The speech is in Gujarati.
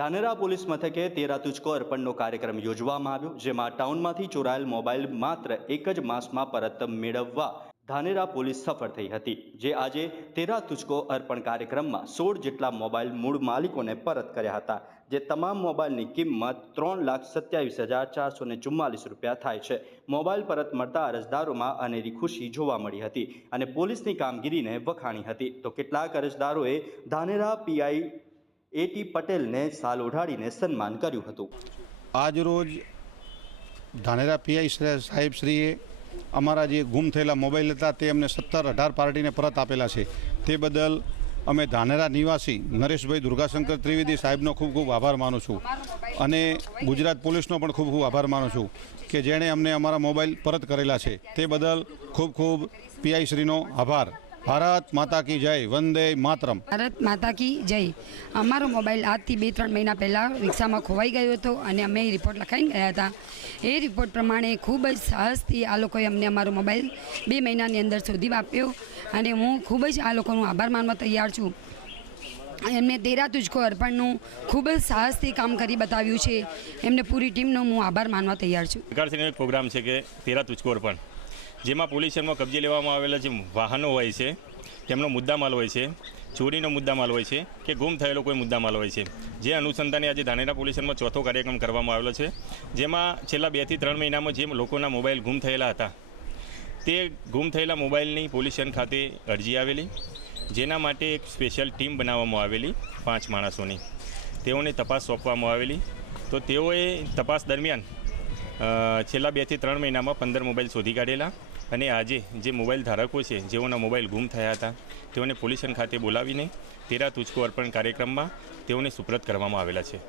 ધાનેરા પોલીસ મથકે તેરા તુચકો અર્પણનો કાર્યક્રમ યોજવામાં આવ્યો, જેમાં ટાઉનમાંથી ચોરાયેલ મોબાઈલ માત્ર એક જ માસમાં પરત મેળવવા ધાનેરા પોલીસ સફળ થઈ હતી, જે આજે તેરા તુચકો અર્પણ કાર્યક્રમમાં સોળ જેટલા મોબાઈલ મૂળ માલિકોને પરત કર્યા હતા, જે તમામ મોબાઈલની કિંમત ત્રણ લાખ સત્યાવીસ હજાર ચારસો ને ચુમ્માલીસ રૂપિયા થાય છે. મોબાઈલ પરત મળતા અરજદારોમાં અનેરી ખુશી જોવા મળી હતી અને પોલીસની કામગીરીને વખાણી હતી. તો કેટલાક અરજદારોએ ધાનેરા પીઆઈ એટી પટેલને સાલ ઓઢાડીને સન્માન કર્યું હતું. આજરોજ ધાનેરા પીઆઈ સાહેબશ્રીએ અમારા જે ગુમ થયેલા મોબાઈલ હતા તે અમને સત્તર અઢાર પાર્ટીને પરત આપેલા છે. તે બદલ અમે ધાનેરા નિવાસી નરેશભાઈ દુર્ગાશંકર ત્રિવેદી સાહેબનો ખૂબ ખૂબ આભાર માનું છું. અને ગુજરાત પોલીસનો પણ ખૂબ ખૂબ આભાર માનું છું કે જેણે અમને અમારા મોબાઈલ પરત કરેલા છે. તે બદલ ખૂબ ખૂબ પીઆઈ શ્રીનો આભાર. ભારત માતા કી જય વંદે માતરમ. ભારત માતા કી જય. અમારો મોબાઈલ આજથી બે ત્રણ મહિના પહેલાં રિક્ષામાં ખોવાઈ ગયો હતો અને અમે રિપોર્ટ લખાઈને ગયા હતા. એ રિપોર્ટ પ્રમાણે ખૂબ જ સાહસથી આ લોકોએ અમને અમારો મોબાઈલ બે મહિનાની અંદર શોધી આપ્યો અને હું ખૂબ જ આ લોકોનો આભાર માનવા તૈયાર છું. એમને તેરા તુજકો અર્પણનું ખૂબ જ સાહસથી કામ કરી બતાવ્યું છે. એમને પૂરી ટીમનો હું આભાર માનવા તૈયાર છું. પ્રોગ્રામ છે કે તેરા તુજકો અર્પણ. જેમાં પોલ્યુશનમાં કબજે લેવામાં આવેલા જે વાહનો હોય છે, તેમનો મુદ્દામાલ હોય છે, ચોરીનો મુદ્દામાલ હોય છે, કે ગુમ થયેલો કોઈ મુદ્દામાલ હોય છે, જે અનુસંધાને આજે ધાનેરા પોલ્યુશનમાં ચોથો કાર્યક્રમ કરવામાં આવેલો છે. જેમાં છેલ્લા બેથી ત્રણ મહિનામાં જે લોકોના મોબાઈલ ગુમ થયેલા હતા, તે ગુમ થયેલા મોબાઈલની પોલ્યુશન ખાતે અરજી આવેલી, જેના માટે એક સ્પેશિયલ ટીમ બનાવવામાં આવેલી પાંચ માણસોની. તેઓને તપાસ સોંપવામાં આવેલી. તો તેઓએ તપાસ દરમિયાન છેલ્લા બેથી ત્રણ મહિનામાં પંદર મોબાઈલ શોધી કાઢેલા અને આજે જે મોબાઈલ ધારકો છે, જેઓના મોબાઈલ ગુમ થયા હતા, તેઓને પોલ્યુશન ખાતે બોલાવીને તેરા તુચકો અર્પણ કાર્યક્રમમાં તેઓને સુપ્રત કરવામાં આવેલા છે.